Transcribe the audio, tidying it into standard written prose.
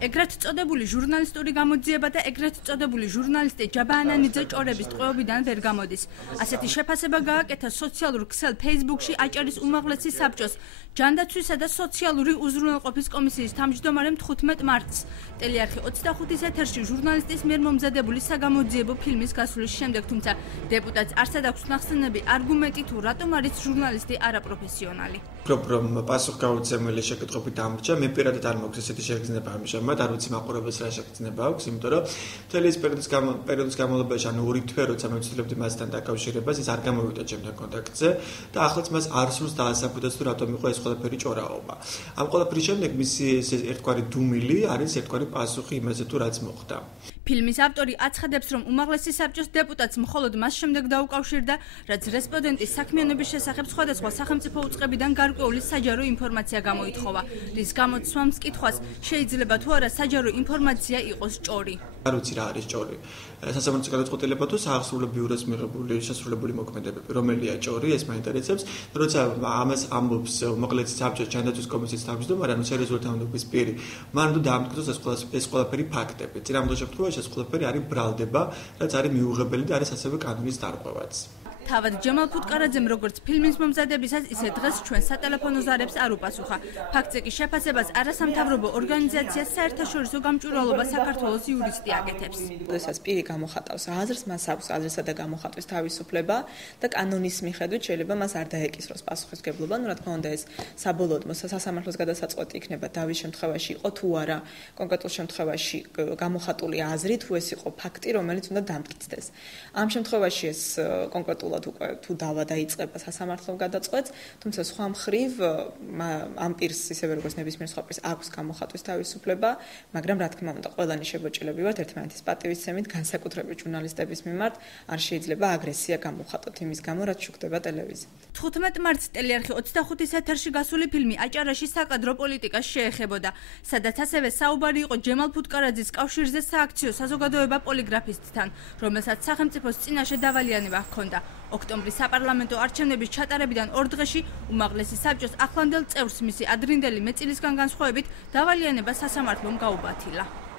ეგრეთ წოდებული ჟურნალისტური გამოძიება და ეგრეთ წოდებული ჟურნალისტი ჯაბაანანიძე ჭორების ტყვეობიდან ვერ გამოდის. ასეთი შეფასება გააკეთა სოციალურ ქსელ Facebook-ში აჭარის უმაღლესი საბჭოს ჯანდაცვისა და სოციალური უზრუნველყოფის კომისიის თავმჯდომარემ 15 მარტს. ტელეარხი 25-ის ეთერში ჟურნალისტის მიერ მომზადებული საგამოძიებო ფილმის გასვლის შემდეგ, თუმცა დეპუტატს არსად აქვს ნახსენები არგუმენტი თუ რატომ არის ჟურნალისტი არაპროფესიონალი. რომ პასუხგავცემელი შეკითხვები დამრჩა, მე პირადად არ მაქვს ესეთი შეგრძნება ამჟამად, არ ვიცი მაყურებელს რა შეგრძნება აქვს, იმიტომ რომ მთელი ეს პერიოდის განმავლობაში, ანუ 2 თვე როცა მე ვცდილობდი მასთან დაკავშირებას, ის არ გამოვიდა ჩემთან კონტაქტზე და ახლაც მას არ სურს დაასაბუთოს თუ რატომ იყო ეს ყველაფერი ჭორაობა. ამ ყველაფრის შემდეგ მისი ერთგვარი დუმილი არის ერთგვარი პასუხი იმაზე თუ რაც მოხდა. ფილმის ავტორი აცხადებს, რომ უმაღლესი საბჭოს დეპუტატს მხოლოდ მას შემდეგ დაუკავშირდა, რაც რესპონდენტის საქმიანობის შესახებ სხვადასხვა სახელმწიფო უწყებიდან გარკვეული საჯარო ინფორმაცია გამოითხოვა, რის გამოც სვამს კითხვას, შეიძლება თუ არა საჯარო ინფორმაცია იყოს ჭორი. არ ვიცი რა არის ჭორი. სასამართლოს გადაწყვეტილება თუ სააღსრულო ბიუროს მიღებული შესრულებული მოქმედებები, რომელია ჭორი, ეს მაინტერესებს. როცა ამას ამბობს უმაღლესი საბჭოს ჯანდაცვის კომისიის თავმჯდომარე, ანუ სერიოზული თანამდებობის პირი, მან უნდა დაამტკიცოს ეს ყველაფერი ფაქტები. წინამორბედი შემთხვევაში ეს ყველაფერი არის ბრალდება, რაც არის მიუღებელი და არის ასევე კანონის დარღვევაც. თავად ჯემალ ფუტკარაძემ როგორც ფილმის მომზადებისას, ისე დღეს ჩვენ სატელეფონო ზარებს არ უპასუხა. ფაქტზე კი შეფასებას არასამთავრობო ორგანიზაცია საერთაშორისო გამჭვირვალობა საქართველოს იურისტი აკეთებს. როდესაც პირი გამოხატავს აზრს, მას აქვს აზრისა და გამოხატვის თავისუფლება და კანონის მიხედვით შეიძლება მას არ დაეკისროს პასუხისმგებლობა. რა თქმა უნდა, ეს საბოლოოდ სასამართლოს გადასაწყვეტი იქნება დავის შემთხვევაში იყო თუ არა კონკრეტულ შემთხვევაში გამოხატული აზრი, თუ ეს იყო ფაქტი, რომელიც უნდა დამტკიცდეს. ამ შემთხვევაში ეს კონკრეტულად თუ დავა დაიწყება სასამართლომ გადაწყვეტს, თუმცა სხვა მხრივ ამ პირს ისევე როგორც ნებისმიერ სხვა პირს აქვს გამოხატვის თავისუფლება, მაგრამ რა თქმა უნდა, ყველანი შეგოჭილები ვართ ერთმანეთის პატივისცემით, განსაკუთრებით ჟურნალისტების მიმართ, არ შეიძლება აგრესია გამოხატოთ იმის გამო, რაც შუქდება ტელევიზიით. 15 მარტს ტელეარხი 25-ის ეთერში გასული ფილმი აჭარაში საკადრო პოლიტიკას შეეხებოდა, სადაც ასევე საუბარი იყო ჯემალ ფუტკარაძის კავშირზე სააქციო საზოგადოება პოლიგრაფისტთან, რომელსაც სახელმწიფოს წინაშე დავალიანება ჰქონდა. ოქტომბრის საპარლამენტო არჩევნების ჩატარებიდან 2 დღეში უმაღლესი საბჭოს ახლანდელ წევრს მისი ადრინდელი მეტილისგან განსხვავებით დავალიანება სასამართლომ გაუბათილა.